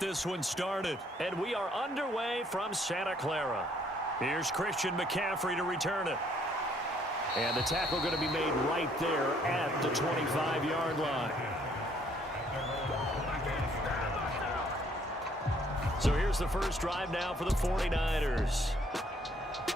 This one started, and we are underway from Santa Clara. Here's Christian McCaffrey to return it. And the tackle going to be made right there at the 25-yard line. So here's the first drive now for the 49ers.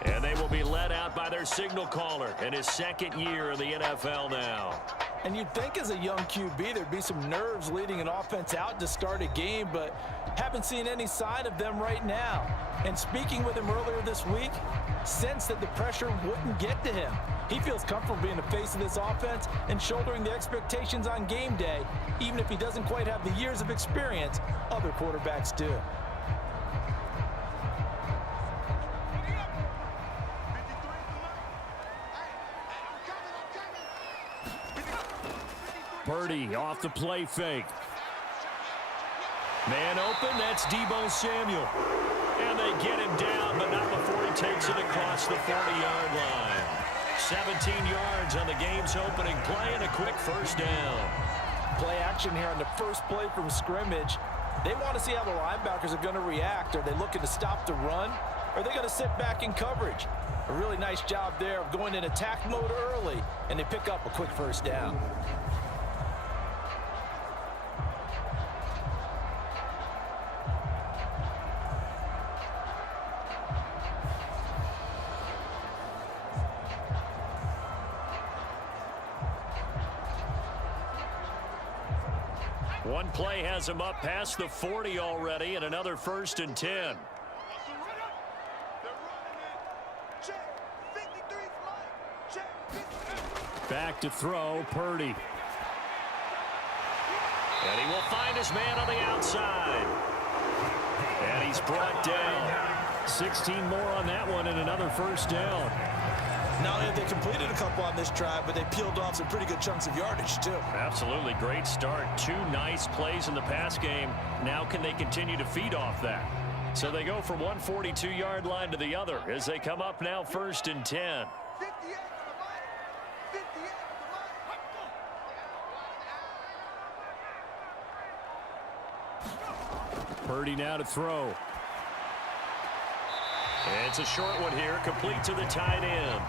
And they will be led out by their signal caller in his second year in the NFL now. And you'd think as a young QB there'd be some nerves leading an offense out to start a game, but haven't seen any sign of them right now. And speaking with him earlier this week, sensed that the pressure wouldn't get to him. He feels comfortable being the face of this offense and shouldering the expectations on game day, even if he doesn't quite have the years of experience other quarterbacks do. Purdy off the play fake. Man open, that's Deebo Samuel. And they get him down, but not before he takes it across the 40-yard line. 17 yards on the game's opening play and a quick first down. Play action here on the first play from scrimmage. They want to see how the linebackers are going to react. Are they looking to stop the run? Or are they going to sit back in coverage? A really nice job there of going in attack mode early, and they pick up a quick first down. One play has him up past the 40 already, and another 1st and 10. Back to throw, Purdy. And he will find his man on the outside. And he's brought down. 16 more on that one and another first down. Not only have they completed a couple on this drive, but they peeled off some pretty good chunks of yardage, too. Absolutely. Great start. 2 nice plays in the pass game. Now can they continue to feed off that? So they go from one 42-yard line to the other as they come up now 1st and 10. Purdy now to throw. It's a short one here, complete to the tight end.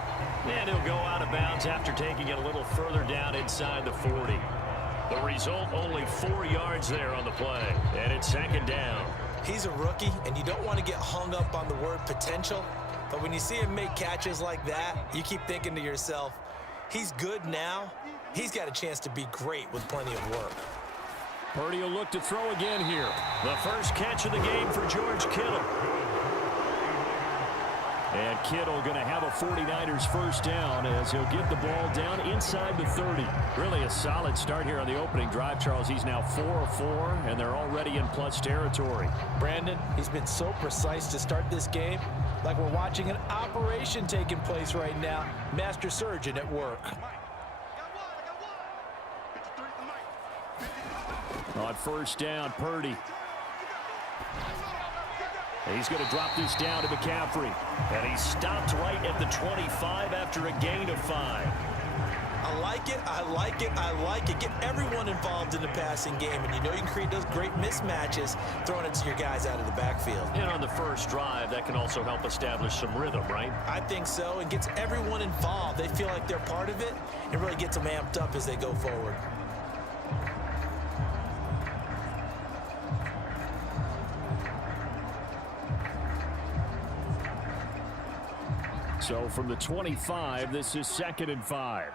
And he'll go out of bounds after taking it a little further down inside the 40. The result, only 4 yards there on the play. And it's 2nd down. He's a rookie, and you don't want to get hung up on the word potential. But when you see him make catches like that, you keep thinking to yourself, he's good now. He's got a chance to be great with plenty of work. Purdy will look to throw again here. The first catch of the game for George Kittle. And Kittle going to have a 49ers first down as he'll get the ball down inside the 30. Really a solid start here on the opening drive, Charles. He's now 4 of 4, and they're already in plus territory. Brandon, he's been so precise to start this game, like we're watching an operation taking place right now. Master surgeon at work. On first down, Purdy. He's going to drop this down to McCaffrey. And he stopped right at the 25 after a gain of 5. I like it, I like it, I like it. Get everyone involved in the passing game, and you know you can create those great mismatches throwing it to your guys out of the backfield. And on the first drive, that can also help establish some rhythm, right? I think so. It gets everyone involved. They feel like they're part of it. It really gets them amped up as they go forward. So from the 25, this is 2nd and 5.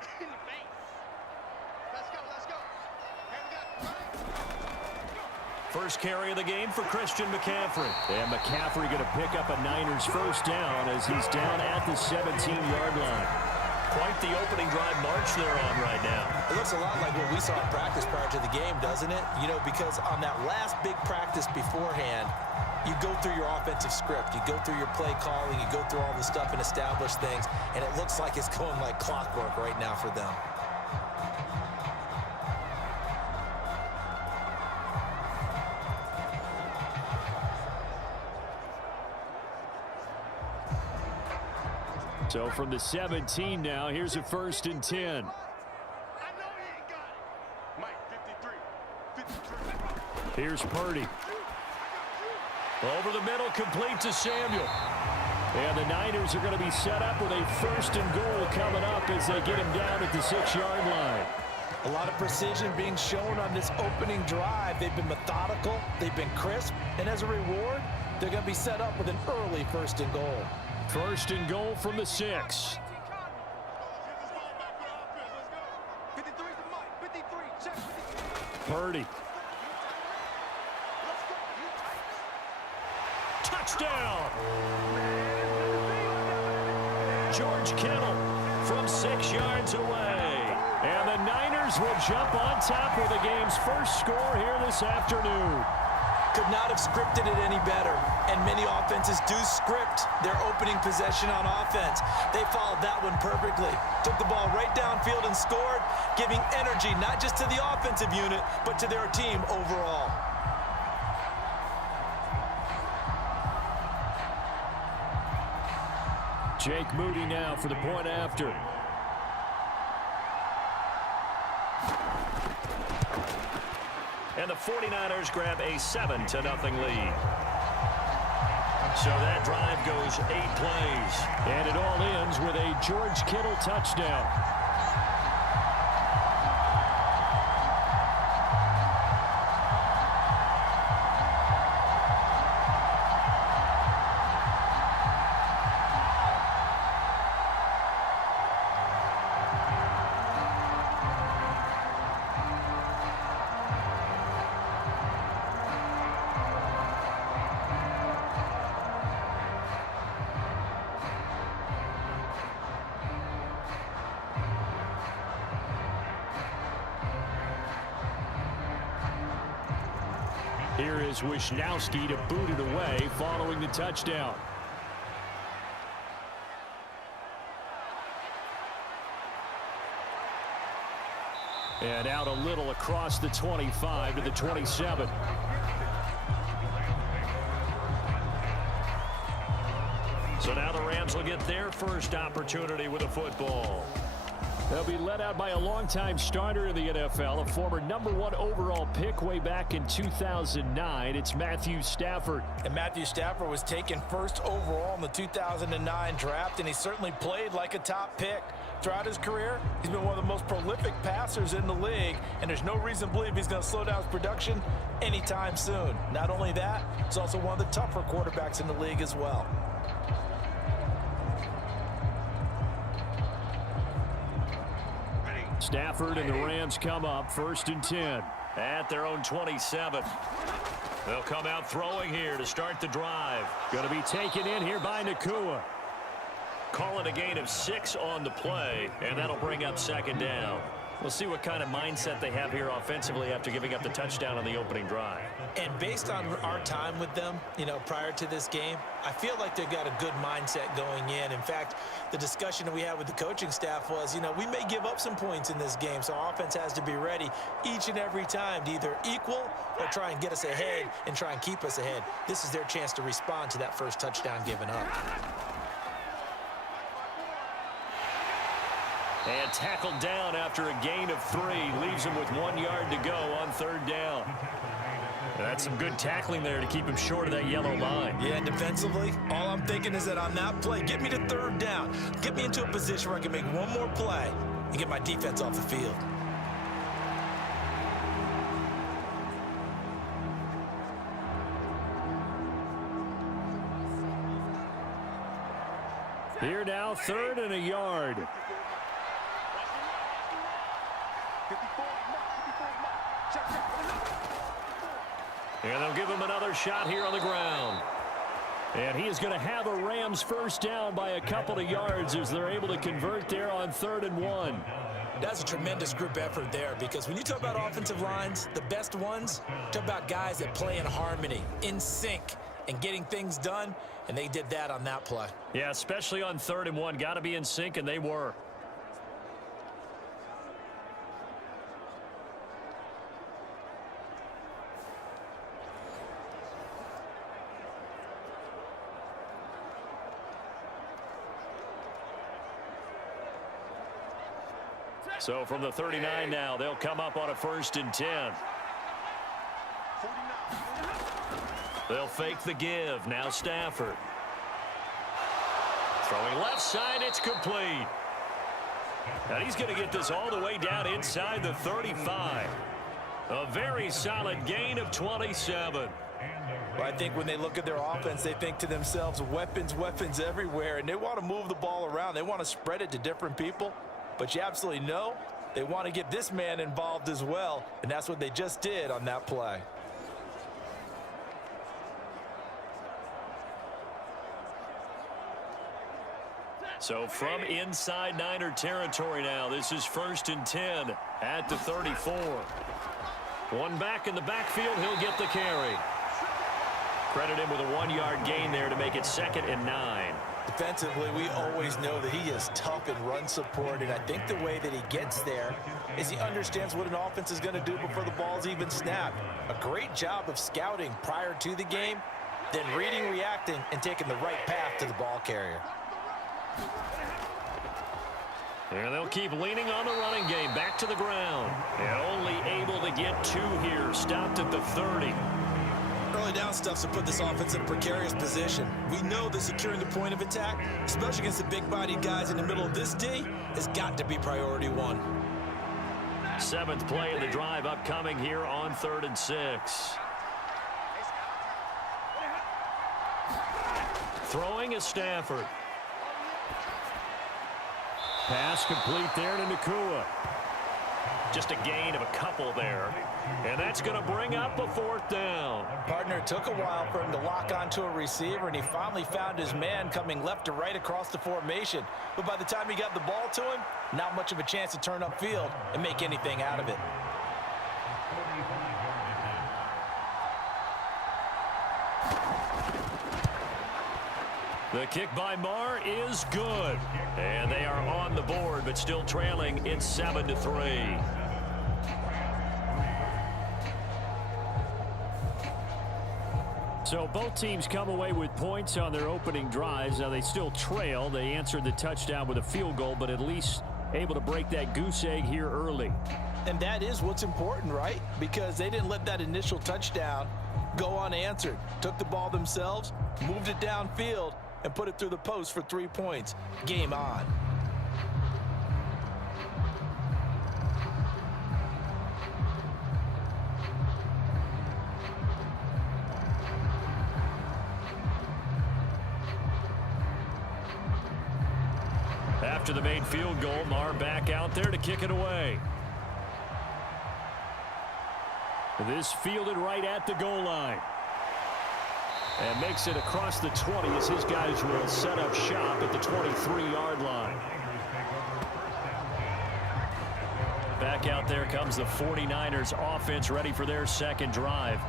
First carry of the game for Christian McCaffrey. And McCaffrey going to pick up a Niners first down as he's down at the 17-yard line. Quite the opening drive march they're on right now. It looks a lot like what we saw in practice prior to the game, doesn't it? You know, because on that last big practice beforehand, you go through your offensive script, you go through your play calling, you go through all the stuff and establish things, and it looks like it's going like clockwork right now for them. So from the 17 now, here's a 1st and 10. Here's Purdy. Over the middle, complete to Samuel. And the Niners are going to be set up with a 1st and goal coming up as they get him down at the 6-yard line. A lot of precision being shown on this opening drive. They've been methodical, they've been crisp, and as a reward, they're going to be set up with an early 1st and goal. 1st and goal from the 6. Purdy. Touchdown! George Kittle from 6 yards away. And the Niners will jump on top with the game's first score here this afternoon. Could not have scripted it any better. And many offenses do script their opening possession on offense. They followed that one perfectly. Took the ball right downfield and scored, giving energy not just to the offensive unit, but to their team overall. Jake Moody now for the point after. And the 49ers grab a 7-0 lead. So that drive goes 8 plays. And it all ends with a George Kittle touchdown. Here is Wisnowski to boot it away following the touchdown. And out a little across the 25 to the 27. So now the Rams will get their first opportunity with a football. They'll be led out by a longtime starter in the NFL, a former #1 overall pick way back in 2009. It's Matthew Stafford. And Matthew Stafford was taken 1st overall in the 2009 draft, and he certainly played like a top pick. Throughout his career, he's been one of the most prolific passers in the league, and there's no reason to believe he's going to slow down his production anytime soon. Not only that, he's also one of the tougher quarterbacks in the league as well. Stafford and the Rams come up 1st and 10 at their own 27. They'll come out throwing here to start the drive. Going to be taken in here by Nakua. Call it a gain of 6 on the play, and that'll bring up 2nd down. We'll see what kind of mindset they have here offensively after giving up the touchdown on the opening drive. And based on our time with them, prior to this game, I feel like they've got a good mindset going in. In fact, the discussion that we had with the coaching staff was, we may give up some points in this game, so our offense has to be ready each and every time to either equal or try and get us ahead and try and keep us ahead. This is their chance to respond to that first touchdown given up. And tackled down after a gain of 3. Leaves him with 1 yard to go on 3rd down. That's some good tackling there to keep him short of that yellow line. Yeah, and defensively, all I'm thinking is that on that play, get me to 3rd down. Get me into a position where I can make one more play and get my defense off the field. Here now, 3rd and a yard. And they'll give him another shot here on the ground. And he is going to have a Rams 1st down by a couple of yards as they're able to convert there on 3rd and 1. That's a tremendous group effort there, because when you talk about offensive lines, the best ones, talk about guys that play in harmony, in sync, and getting things done, and they did that on that play. Yeah, especially on 3rd and 1. Got to be in sync, and they were. So from the 39 now, they'll come up on a 1st and 10. They'll fake the give. Now Stafford. Throwing left side, it's complete. And he's going to get this all the way down inside the 35. A very solid gain of 27. Well, I think when they look at their offense, they think to themselves, weapons, weapons everywhere, and they want to move the ball around. They want to spread it to different people, but you absolutely know they want to get this man involved as well, and that's what they just did on that play. So from inside Niner territory now, this is 1st and 10 at the 34. One back in the backfield, he'll get the carry. Credit him with a 1-yard gain there to make it 2nd and 9. Defensively, we always know that he is tough in run support, and I think the way that he gets there is he understands what an offense is going to do before the ball's even snapped. A great job of scouting prior to the game, then reading, reacting, and taking the right path to the ball carrier. And they'll keep leaning on the running game. Back to the ground. And only able to get 2 here. Stopped at the 30. Early down stuffs to put this offense in a precarious position. We know that securing the point of attack, especially against the big-bodied guys in the middle of this D, has got to be priority 1. 7th play of the drive upcoming here on 3rd and 6. Throwing is Stafford. Pass complete there to Nakua. Just a gain of a couple there. And that's going to bring up a 4th down. Partner, it took a while for him to lock onto a receiver, and he finally found his man coming left to right across the formation. But by the time he got the ball to him, not much of a chance to turn upfield and make anything out of it. The kick by Marr is good. And they are on the board, but still trailing. It's 7-3. So both teams come away with points on their opening drives. Now they still trail. They answered the touchdown with a field goal, but at least able to break that goose egg here early. And that is what's important, right? Because they didn't let that initial touchdown go unanswered. Took the ball themselves, moved it downfield, and put it through the post for 3 points. Game on. After the made field goal, Marr back out there to kick it away. This fielded right at the goal line. And makes it across the 20 as his guys will set up shop at the 23-yard line. Back out there comes the 49ers offense ready for their 2nd drive.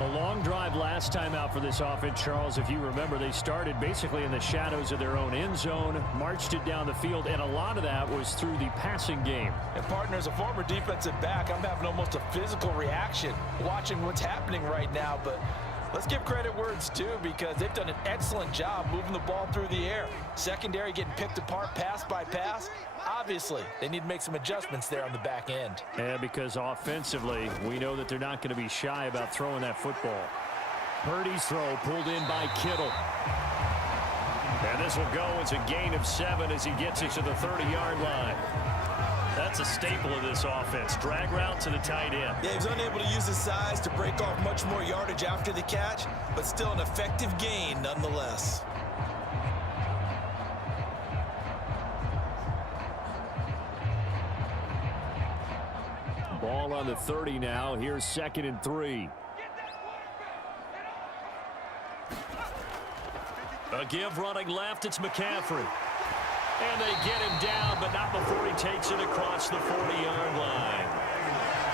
A long drive last time out for this offense, Charles. If you remember, they started basically in the shadows of their own end zone, marched it down the field, and a lot of that was through the passing game. And partner, as a former defensive back, I'm having almost a physical reaction watching what's happening right now, but let's give credit where it's due because they've done an excellent job moving the ball through the air. Secondary getting picked apart pass by pass. Obviously, they need to make some adjustments there on the back end. And because offensively, we know that they're not going to be shy about throwing that football. Purdy's throw pulled in by Kittle. And this will go as a gain of 7 as he gets it to the 30-yard line. That's a staple of this offense. Drag route to the tight end. Yeah, he was unable to use his size to break off much more yardage after the catch, but still an effective gain nonetheless. Ball on the 30 now. Here's 2nd and 3. A give running left. It's McCaffrey. And they get him down, but not before he takes it across the 40-yard line.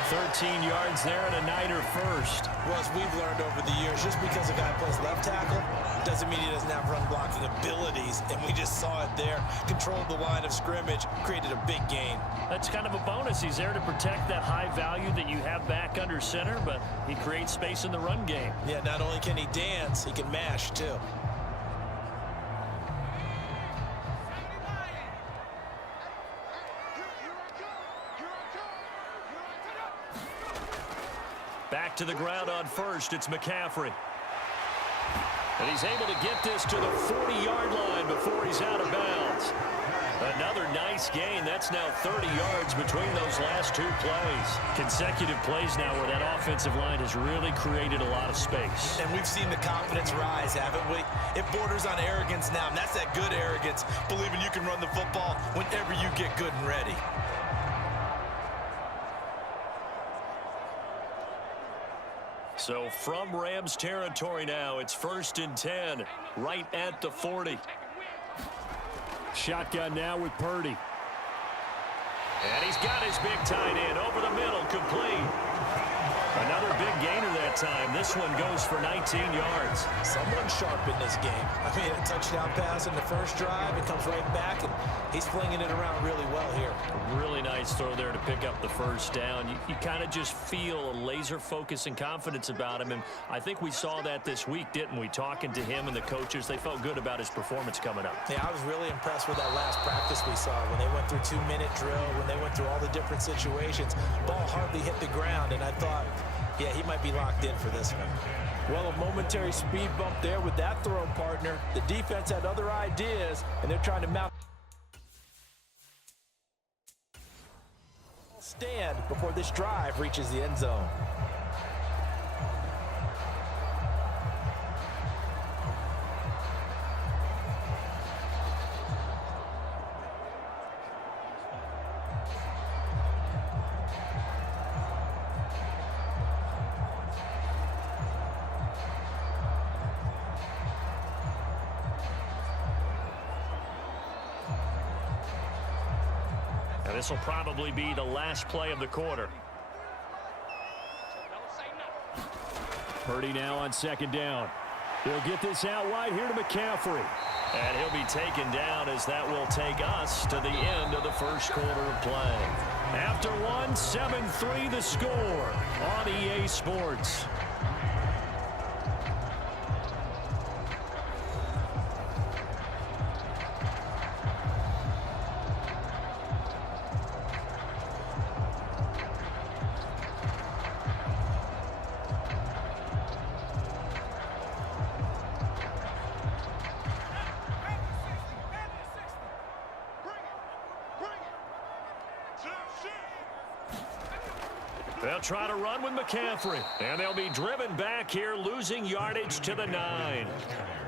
13 yards there and a Niner first. Well, as we've learned over the years, just because a guy plays left tackle doesn't mean he doesn't have run blocking abilities, and we just saw it there. Controlled the line of scrimmage, created a big gain. That's kind of a bonus. He's there to protect that high value that you have back under center, but he creates space in the run game. Yeah, not only can he dance, he can mash too. Back to the ground on first. It's McCaffrey. And he's able to get this to the 40-yard line before he's out of bounds. Another nice gain. That's now 30 yards between those last two plays. Consecutive plays now where that offensive line has really created a lot of space. And we've seen the confidence rise, haven't we? It borders on arrogance now, and that's that good arrogance, believing you can run the football whenever you get good and ready. So from Rams territory now, it's 1st and 10, right at the 40. Shotgun now with Purdy. And he's got his big tight end over the middle, complete. Another big gainer that time. This one goes for 19 yards. Someone sharp in this game. I mean, a touchdown pass in the first drive. It comes right back, and he's flinging it around really well here. A really nice throw there to pick up the first down. You kind of just feel a laser focus and confidence about him, and I think we saw that this week, didn't we? Talking to him and the coaches, they felt good about his performance coming up. Yeah, I was really impressed with that last practice we saw when they went through 2-minute drill, when they went through all the different situations. Ball hardly hit the ground, and I thought, yeah, he might be locked in for this one. Well, a momentary speed bump there with that throw, partner. The defense had other ideas, and they're trying to mount stand before this drive reaches the end zone. This will probably be the last play of the quarter. Purdy now on 2nd down. He'll get this out wide here to McCaffrey. And he'll be taken down as that will take us to the end of the first quarter of play. After one, 7-3 the score on EA Sports. They'll try to run with McCaffrey. And they'll be driven back here, losing yardage to the 9.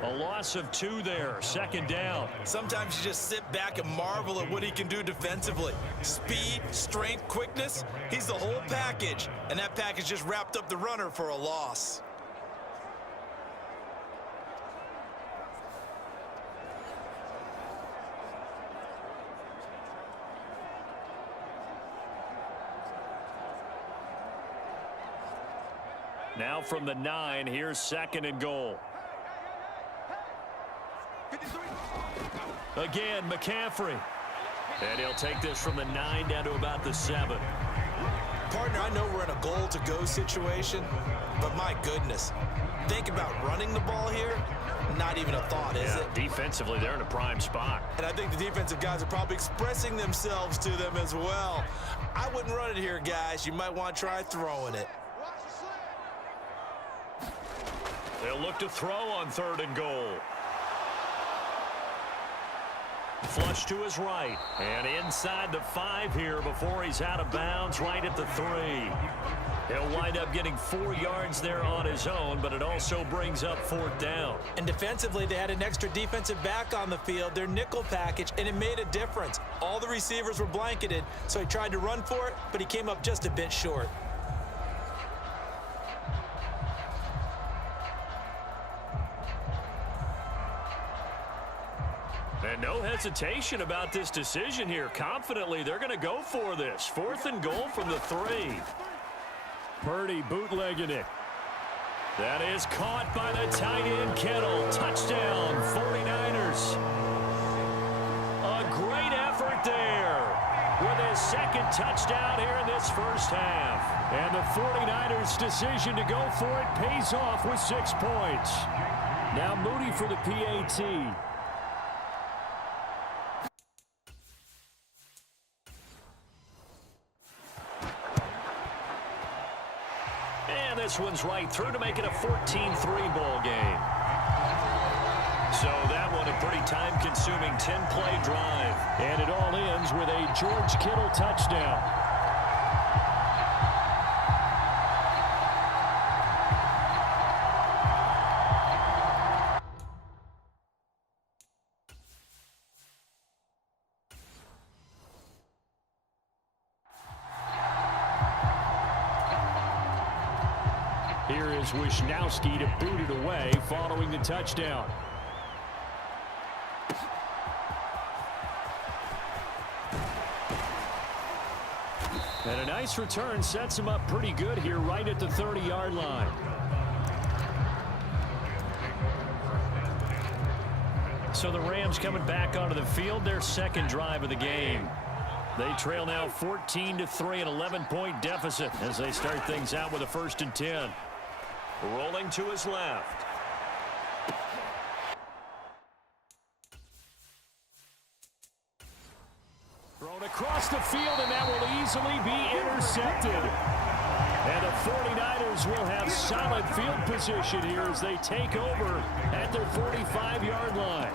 A loss of 2 there, 2nd down. Sometimes you just sit back and marvel at what he can do defensively. Speed, strength, quickness, he's the whole package. And that package just wrapped up the runner for a loss. Now from the 9, here's 2nd and goal. Again, McCaffrey. And he'll take this from the 9 down to about the 7. Partner, I know we're in a goal-to-go situation, but my goodness, think about running the ball here. Not even a thought, is it? Defensively, they're in a prime spot. And I think the defensive guys are probably expressing themselves to them as well. I wouldn't run it here, guys. You might want to try throwing it. They'll look to throw on 3rd and goal. Flush to his right. And inside the 5 here before he's out of bounds, right at the 3. He'll wind up getting 4 yards there on his own, but it also brings up 4th down. And defensively, they had an extra defensive back on the field, their nickel package, and it made a difference. All the receivers were blanketed, so he tried to run for it, but he came up just a bit short. And no hesitation about this decision here. Confidently, they're going to go for this. 4th and goal from the 3. Purdy bootlegging it. That is caught by the tight end, Kittle. Touchdown, 49ers. A great effort there with his 2nd touchdown here in this first half. And the 49ers' decision to go for it pays off with 6 points. Now Moody for the PAT. This one's right through to make it a 14-3 ball game. So that one a pretty time-consuming 10-play drive. And it all ends with a George Kittle touchdown. Here is Wisnowski to boot it away following the touchdown. And a nice return sets him up pretty good here right at the 30-yard line. So the Rams coming back onto the field, their second drive of the game. They trail now 14-3, an 11-point deficit as they start things out with a 1st and 10. Rolling to his left. Thrown across the field, and that will easily be intercepted. And the 49ers will have solid field position here as they take over at their 45-yard line.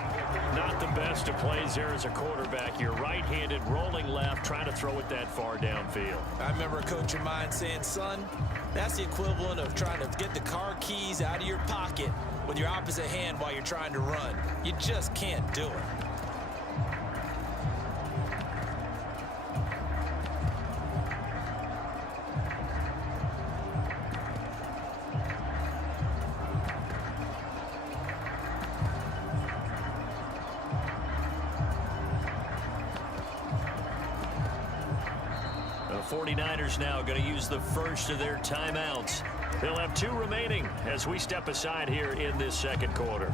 Not the best of plays there as a quarterback. You're right-handed, rolling left, trying to throw it that far downfield. I remember a coach of mine saying, son, that's the equivalent of trying to get the car keys out of your pocket with your opposite hand while you're trying to run. You just can't do it. The 49ers now going to use the first of their timeouts. They'll have 2 remaining as we step aside here in this second quarter.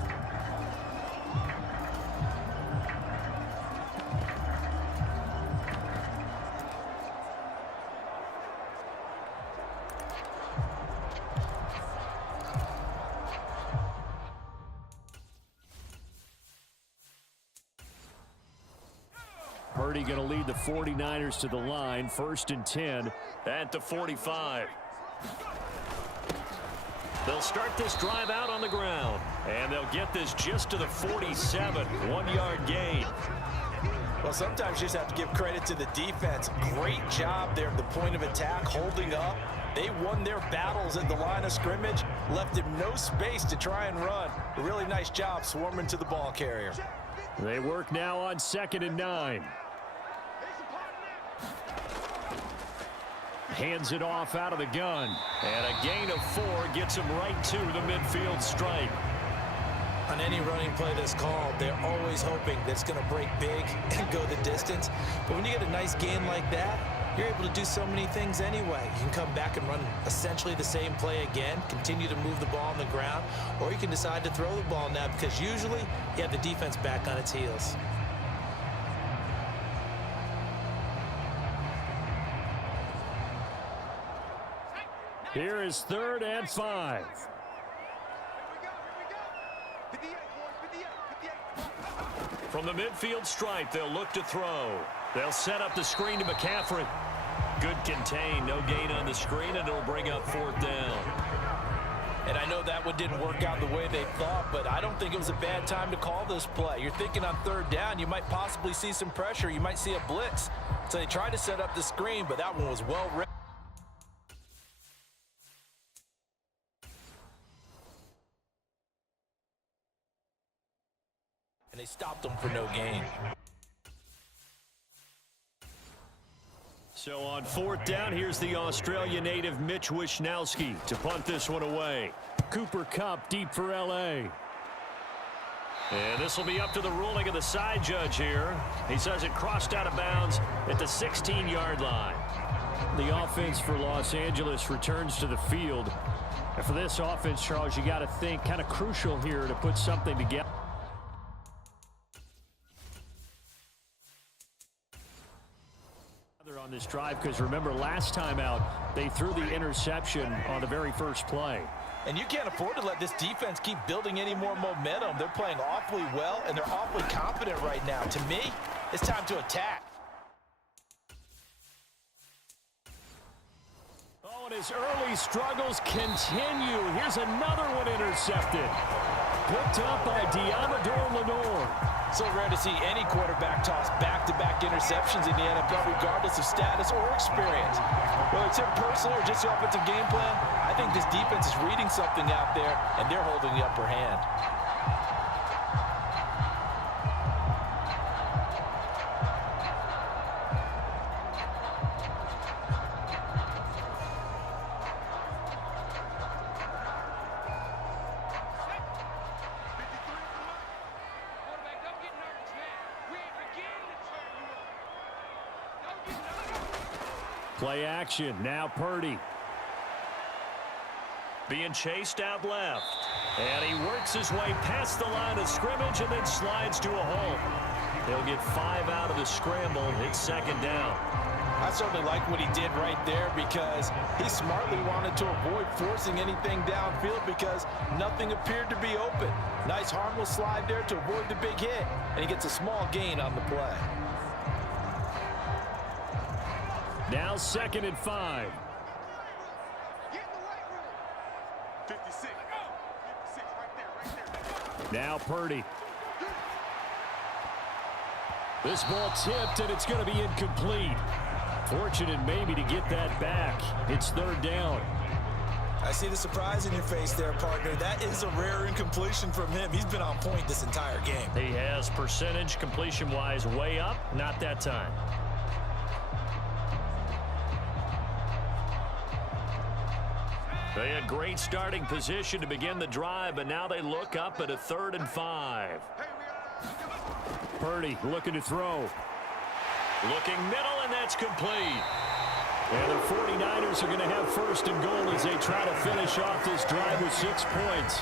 Purdy going to lead the 49ers to the line, 1st and 10 at the 45. They'll start this drive out on the ground, and they'll get this just to the 47, 1-yard gain. Well, sometimes you just have to give credit to the defense. Great job there at the point of attack, holding up. They won their battles at the line of scrimmage, left him no space to try and run. A really nice job swarming to the ball carrier. They work now on 2nd and 9. Hands it off out of the gun. And a gain of 4 gets him right to the midfield stripe. On any running play that's called, they're always hoping that it's going to break big and go the distance. But when you get a nice gain like that, you're able to do so many things anyway. You can come back and run essentially the same play again, continue to move the ball on the ground, or you can decide to throw the ball now because usually you have the defense back on its heels. Here is 3rd and 5. From the midfield stripe, they'll look to throw. They'll set up the screen to McCaffrey. Good contain, no gain on the screen, and it'll bring up 4th down. And I know that one didn't work out the way they thought, but I don't think it was a bad time to call this play. You're thinking on 3rd down, you might possibly see some pressure. You might see a blitz. So they tried to set up the screen, but that one was well read. And they stopped them for no gain. So on 4th down, here's the Australia native Mitch Wisnowski to punt this one away. Cooper Kupp deep for L.A. And this will be up to the ruling of the side judge here. He says it crossed out of bounds at the 16-yard line. The offense for Los Angeles returns to the field. And for this offense, Charles, you got to think kind of crucial here to put something together. On this drive, because remember last time out they threw the interception on the very first play. And you can't afford to let this defense keep building any more momentum. They're playing awfully well and they're awfully confident right now. To me, it's time to attack. Oh, and his early struggles continue. Here's another one intercepted. picked up by Diamador Lenore. So rare to see any quarterback toss back-to-back interceptions in the NFL, regardless of status or experience. Whether it's him personally or just the offensive game plan, I think this defense is reading something out there, and they're holding the upper hand. Play action. Now Purdy. Being chased out left. And he works his way past the line of scrimmage and then slides to a hole. He'll get 5 out of the scramble. It's second down. I certainly like what he did right there because he smartly wanted to avoid forcing anything downfield because nothing appeared to be open. Nice harmless slide there to avoid the big hit, and he gets a small gain on the play. Now 2nd and 5. 56 right there. Now Purdy. This ball tipped, and it's going to be incomplete. Fortunate maybe to get that back. It's 3rd down. I see the surprise in your face there, partner. That is a rare incompletion from him. He's been on point this entire game. He has percentage completion-wise way up. Not that time. They had great starting position to begin the drive, but now they look up at a 3rd and 5. Purdy looking to throw. Looking middle, and that's complete. And the 49ers are going to have 1st and goal as they try to finish off this drive with 6 points.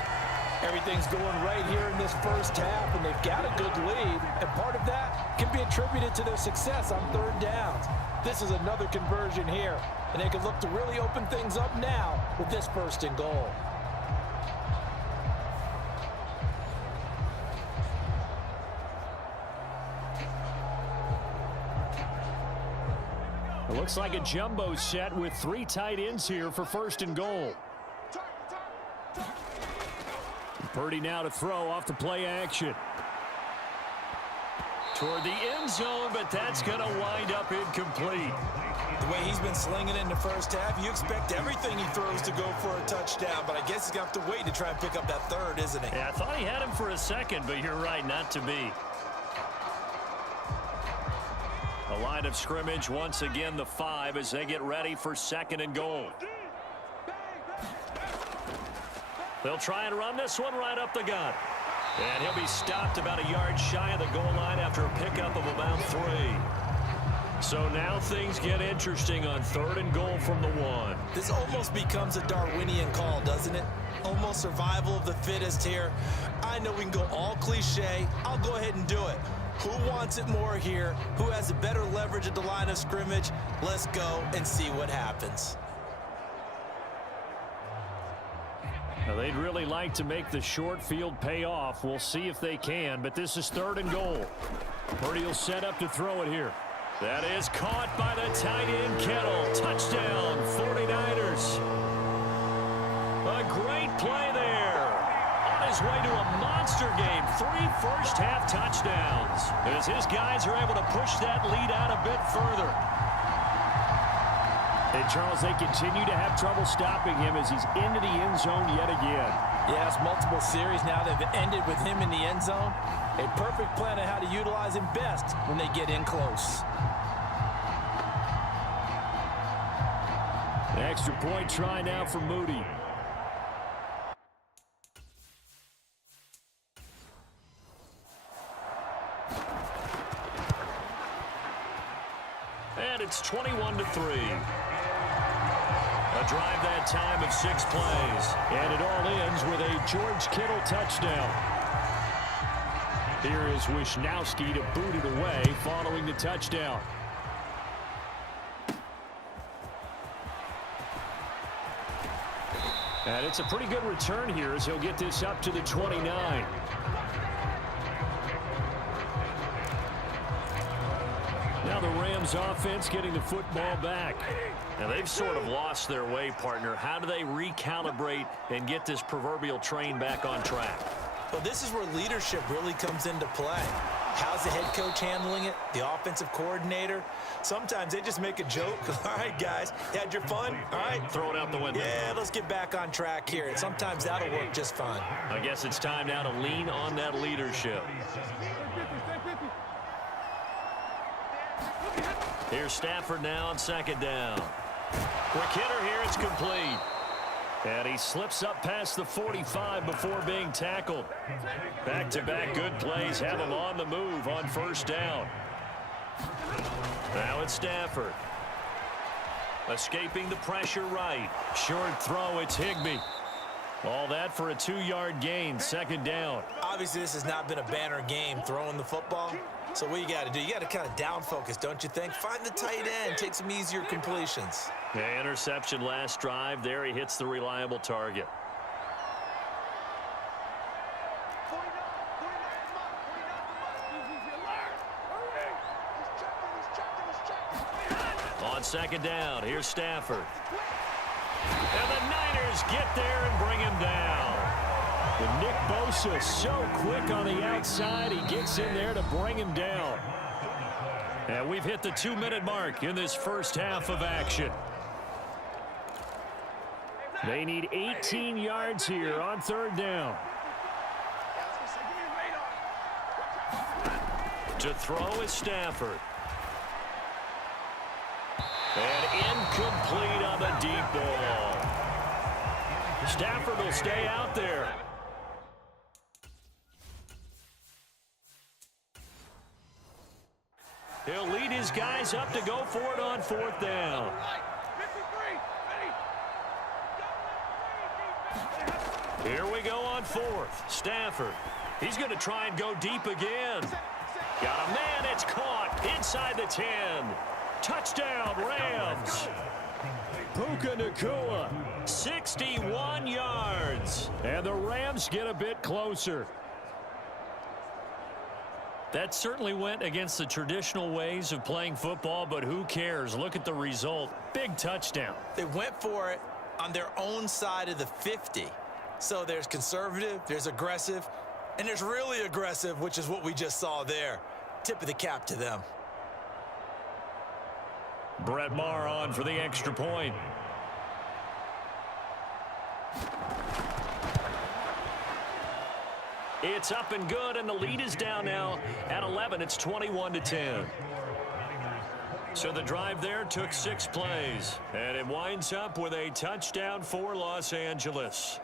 Everything's going right here in this first half, and they've got a good lead. And part of that can be attributed to their success on 3rd downs. This is another conversion here, and they can look to really open things up now with this 1st and goal. It looks like a jumbo set with 3 tight ends here for 1st and goal. Purdy now to throw off the play action. Toward the end zone, but that's going to wind up incomplete. The way he's been slinging in the first half, you expect everything he throws to go for a touchdown, but I guess he's going to have to wait to try and pick up that 3rd, isn't he? Yeah, I thought he had him for a second, but you're right, not to be. The line of scrimmage, once again, the 5 as they get ready for 2nd and goal. They'll try and run this one right up the gut. And he'll be stopped about a yard shy of the goal line after a pickup of about 3. So now things get interesting on 3rd and goal from the 1. This almost becomes a Darwinian call, doesn't it? Almost survival of the fittest here. I know we can go all cliche. I'll go ahead and do it. Who wants it more here? Who has a better leverage at the line of scrimmage? Let's go and see what happens. Now they'd really like to make the short field pay off. We'll see if they can, but this is 3rd and goal. Purdy will set up to throw it here. That is caught by the tight end, Kittle. Touchdown, 49ers. A great play there. On his way to a monster game. 3 first-half touchdowns. As his guys are able to push that lead out a bit further. And, Charles, they continue to have trouble stopping him as he's into the end zone yet again. Yes, multiple series now that have ended with him in the end zone. A perfect plan on how to utilize him best when they get in close. An extra point try now for Moody. And it's 21-3. A drive that time of 6 plays. And it all ends with a George Kittle touchdown. Here is Wisnowski to boot it away following the touchdown. And it's a pretty good return here as he'll get this up to the 29. Now the Rams offense getting the football back. Now they've sort of lost their way, partner. How do they recalibrate and get this proverbial train back on track? Well, this is where leadership really comes into play. How's the head coach handling it? The offensive coordinator? Sometimes they just make a joke. All right, guys, you had your fun? All right. Throw it out the window. Yeah, let's get back on track here. And sometimes that'll work just fine. I guess it's time now to lean on that leadership. Here's Stafford now on second down. Quick hitter here. It's complete. And he slips up past the 45 before being tackled. Back-to-back good plays have him on the move on first down. Now it's Stafford. Escaping the pressure right. Short throw, it's Higbee. All that for a 2-yard gain, second down. Obviously, this has not been a banner game throwing the football. So what you got to do, you got to kind of down focus, don't you think? Find the tight end, take some easier completions. Yeah, interception last drive. There he hits the reliable target. On second down, here's Stafford. And the Niners get there and bring him down. And Nick Bosa so quick on the outside. He gets in there to bring him down. And we've hit the 2-minute mark in this first half of action. They need 18 yards here on third down. To throw is Stafford. And incomplete on the deep ball. Stafford will stay out there. He'll lead his guys up to go for it on fourth down. Here we go on fourth. Stafford. He's going to try and go deep again. Got a man. It's caught inside the 10. Touchdown, Rams. Puka Nacua. 61 yards. And the Rams get a bit closer. That certainly went against the traditional ways of playing football, but who cares? Look at the result. Big touchdown. They went for it on their own side of the 50. So there's conservative, there's aggressive, and there's really aggressive, which is what we just saw there. Tip of the cap to them. Brett Maher on for the extra point. It's up and good, and the lead is down now at 11. It's 21-10. So the drive there took 6 plays, and it winds up with a touchdown for Los Angeles.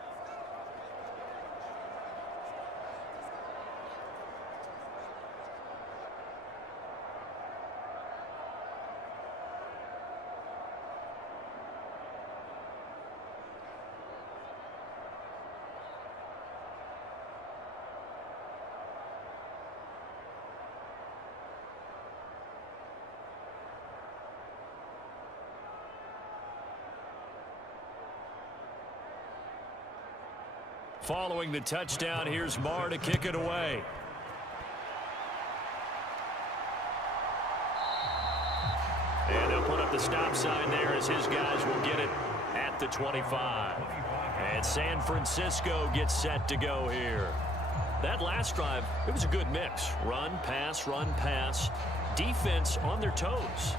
Following the touchdown, here's Maher to kick it away. And he'll put up the stop sign there as his guys will get it at the 25. And San Francisco gets set to go here. That last drive, it was a good mix. Run, pass, defense on their toes.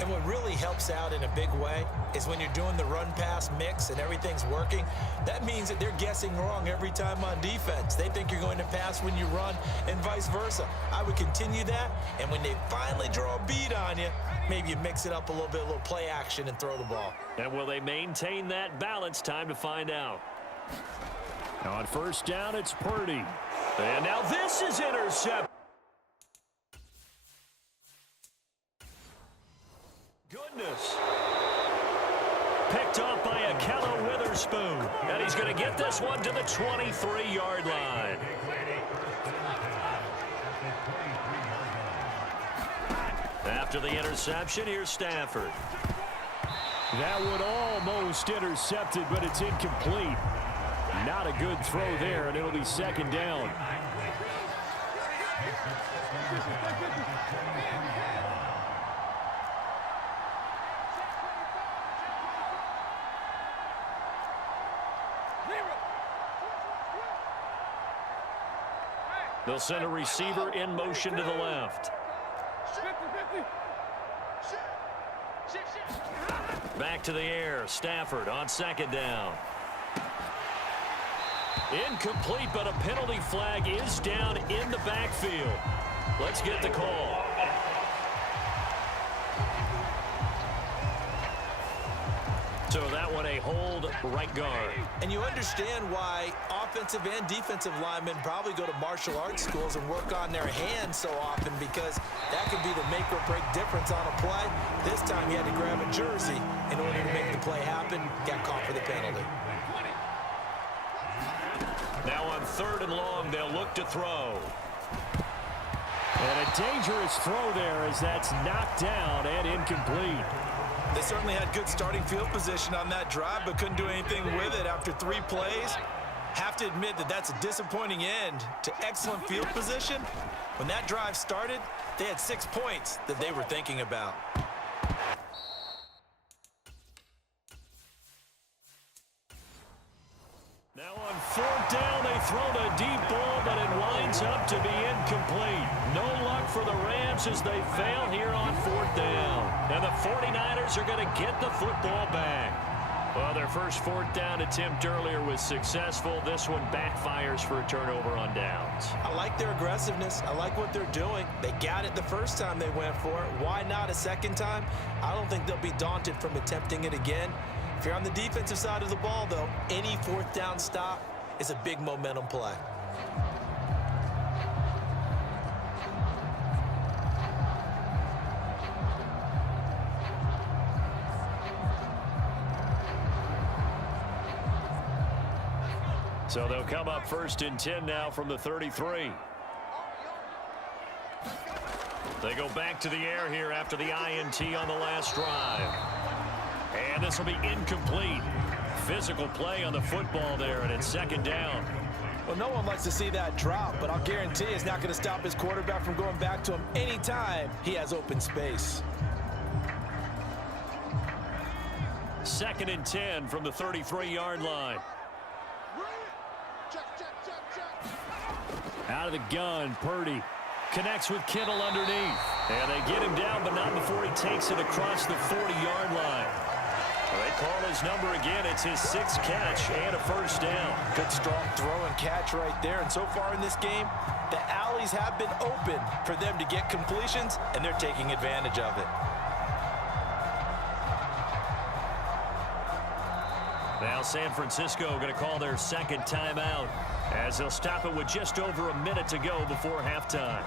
And what really helps out in a big way is when you're doing the run-pass mix and everything's working, that means that they're guessing wrong every time on defense. They think you're going to pass when you run and vice versa. I would continue that, and when they finally draw a beat on you, maybe you mix it up a little bit, a little play action and throw the ball. And will they maintain that balance? Time to find out. On first down, it's Purdy. And now this is intercepted. Goodness. Picked off by Akello Witherspoon. And he's going to get this one to the 23-yard line. After the interception, here's Stafford. That would almost intercepted, but it's incomplete. Not a good throw there, and it'll be second down. They'll send a receiver in motion to the left. Back to the air. Stafford on second down. Incomplete, but a penalty flag is down in the backfield. Let's get the call. So that one a hold, right guard. And you understand why offensive and defensive linemen probably go to martial arts schools and work on their hands so often, because that can be the make or break difference on a play. This time he had to grab a jersey in order to make the play happen. Got caught for the penalty. Now on 3rd and long, they'll look to throw. And a dangerous throw there as that's knocked down and incomplete. They certainly had good starting field position on that drive, but couldn't do anything with it after 3 plays. Have to admit that that's a disappointing end to excellent field position. When that drive started, they had 6 points that they were thinking about. Now on 4th down, they throw the deep ball, but it winds up to be incomplete. No luck for the Rams as they fail here on 4th down. And the 49ers are going to get the football back. Well, their first 4th down attempt earlier was successful. This one backfires for a turnover on downs. I like their aggressiveness. I like what they're doing. They got it the first time they went for it. Why not a second time? I don't think they'll be daunted from attempting it again. If you're on the defensive side of the ball, though, any 4th down stop is a big momentum play. So they'll come up 1st and 10 now from the 33. They go back to the air here after the INT on the last drive. And this will be incomplete. Physical play on the football there, and it's 2nd down. Well, no one likes to see that drop, but I'll guarantee it's not going to stop his quarterback from going back to him anytime he has open space. 2nd and 10 from the 33-yard line. Out of the gun, Purdy connects with Kittle underneath. And they get him down, but not before he takes it across the 40-yard line. They call his number again. It's his 6th catch and a 1st down. Good strong throw and catch right there. And so far in this game, the alleys have been open for them to get completions, and they're taking advantage of it. Now San Francisco going to call their 2nd timeout as they'll stop it with just over a minute to go before halftime.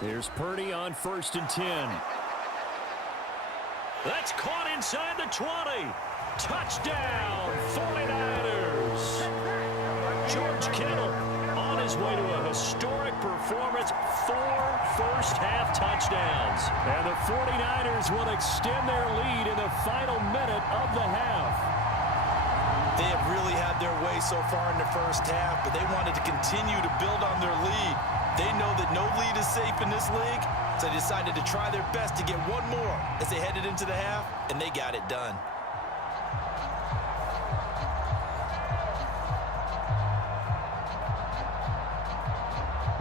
Here's Purdy on 1st and 10. That's caught inside the 20. Touchdown, 49ers. George Kittle on his way to a historic performance. 4 first-half touchdowns. And the 49ers will extend their lead in the final minute of the half. They have really had their way so far in the first half, but they wanted to continue to build on their lead. They know that no lead is safe in this league, so they decided to try their best to get one more as they headed into the half, and they got it done.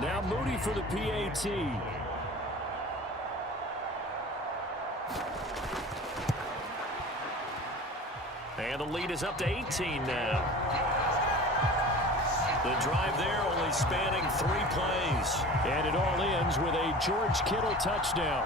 Now Moody for the PAT. And the lead is up to 18 now. The drive there only spanning 3 plays. And it all ends with a George Kittle touchdown.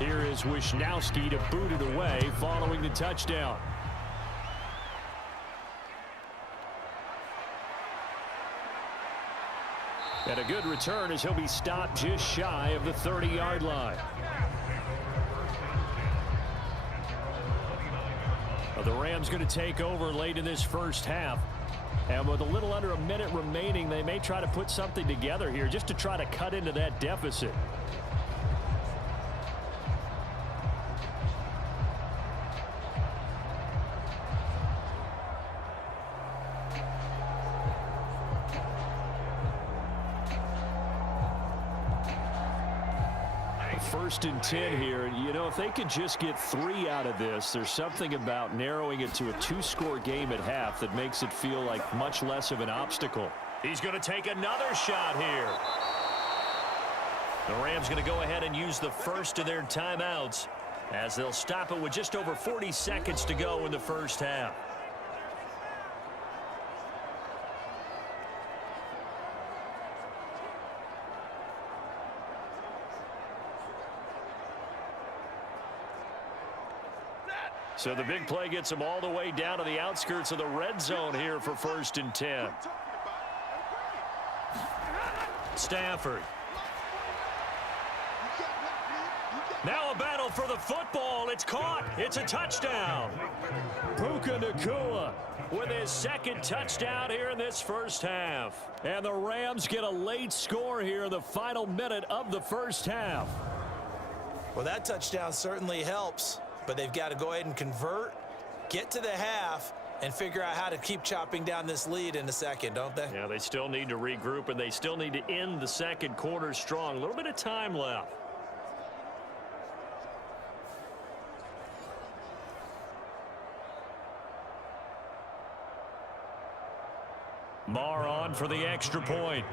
Here is Wisnowski to boot it away following the touchdown. And a good return as he'll be stopped just shy of the 30-yard line. Well, the Rams going to take over late in this first half. And with a little under a minute remaining, they may try to put something together here just to try to cut into that deficit. First and 10 here. You know, if they could just get 3 out of this, there's something about narrowing it to a 2-score game at half that makes it feel like much less of an obstacle. He's going to take another shot here. The Rams going to go ahead and use the first of their timeouts as they'll stop it with just over 40 seconds to go in the first half. So the big play gets them all the way down to the outskirts of the red zone here for first and 10. Stafford. Now a battle for the football. It's caught. It's a touchdown. Puka Nacua With his second touchdown here in this first half. And the Rams get a late score here in the final minute of the first half. Well, that touchdown certainly helps. But they've got to go ahead and convert, get to the half, and figure out how to keep chopping down this lead in a second, don't they? Yeah, they still need to regroup, and they still need to end the second quarter strong. A little bit of time left. Marr on for the extra point.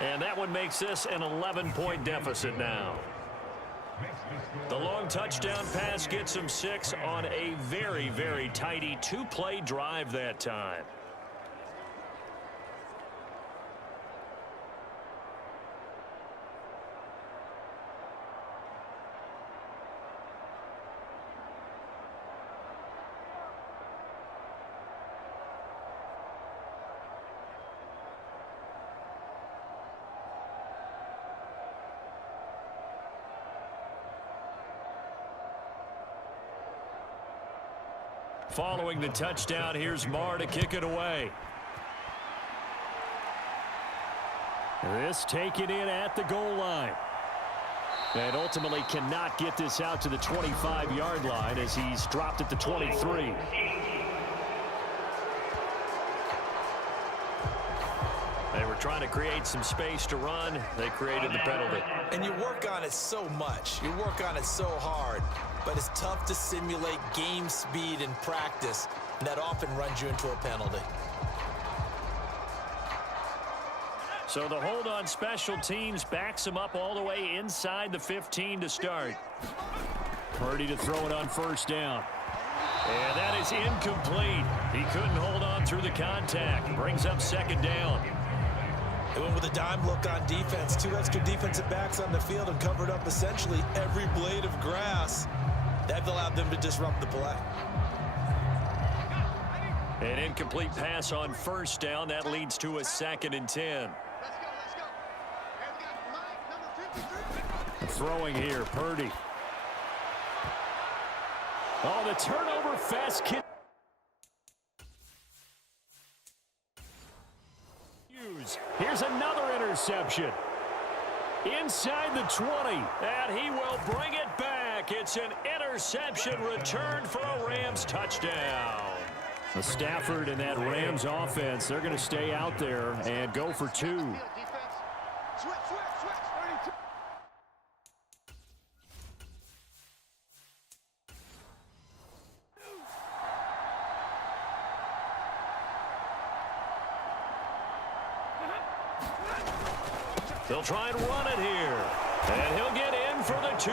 And that one makes this an 11-point deficit now. The long touchdown pass gets him 6 on a very, very tidy 2-play drive that time. Following the touchdown, here's Marr to kick it away. This taken in at the goal line. And ultimately cannot get this out to the 25-yard line as he's dropped at the 23. They were trying to create some space to run. They created the penalty. And you work on it so much. You work on it so hard. But it's tough to simulate game speed in practice. And that often runs you into a penalty. So the hold on special teams backs him up all the way inside the 15 to start. Purdy to throw it on first down. And that is incomplete. He couldn't hold on through the contact. Brings up second down. They went with a dime look on defense. 2 extra defensive backs on the field and covered up essentially every blade of grass. That allowed them to disrupt the play. An incomplete pass on first down. That leads to a 2nd and 10. Throwing here, Purdy. Oh, the turnover fast kick. Here's another interception. Inside the 20. And he will bring it back. It's an interception return for a Rams touchdown. The Stafford and that Rams offense, they're going to stay out there and go for 2. They'll try and run it here. And he'll get in for the 2.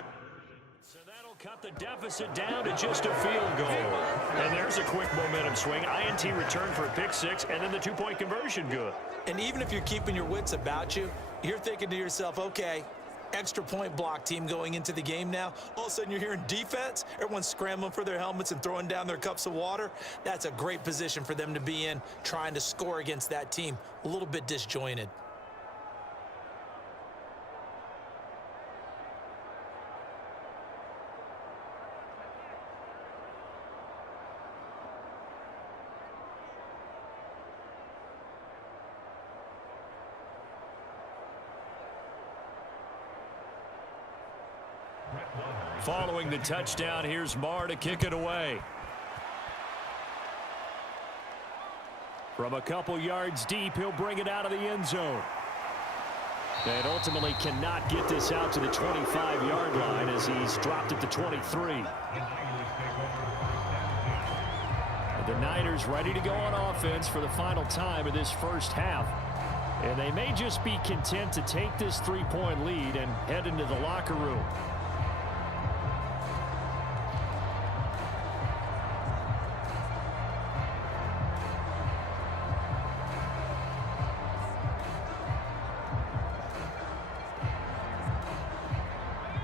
So that'll cut the Deficit down to just a field goal. And there's a quick momentum swing. INT return for a pick six, and then the two-point conversion good. And even if you're keeping your wits about you, you're thinking to yourself, okay, extra point block team going into the game now. All of a sudden you're hearing defense. Everyone's scrambling for their helmets and throwing down their cups of water. That's a great position for them to be in, trying to score against that team. A little bit disjointed. Following the touchdown, here's Marr to kick it away. From a couple yards deep, he'll bring it out of the end zone. And ultimately cannot get this out to the 25-yard line as he's dropped at the 23. The Niners ready to go on offense for the final time of this first half. And they may just be content to take this three-point lead and head into the locker room.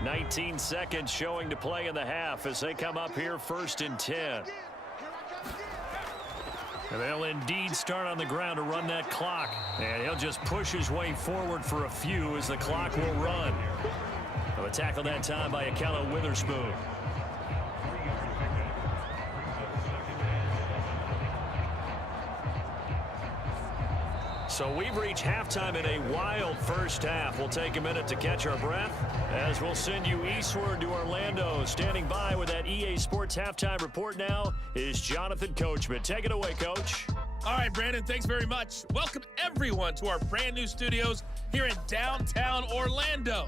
Nineteen seconds showing to play in the half as they come up here 1st and 10. And they'll indeed start on the ground to run that clock. And he'll just push his way forward for a few as the clock will run. A tackle that time by Akello Witherspoon. So we've reached halftime in a wild first half. We'll take a minute to catch our breath as we'll send you eastward to Orlando. Standing by with that EA Sports halftime report now is Jonathan Coachman. Take it away, Coach. All right, Brandon, thanks very much. Welcome, everyone, to our brand new studios here in downtown Orlando.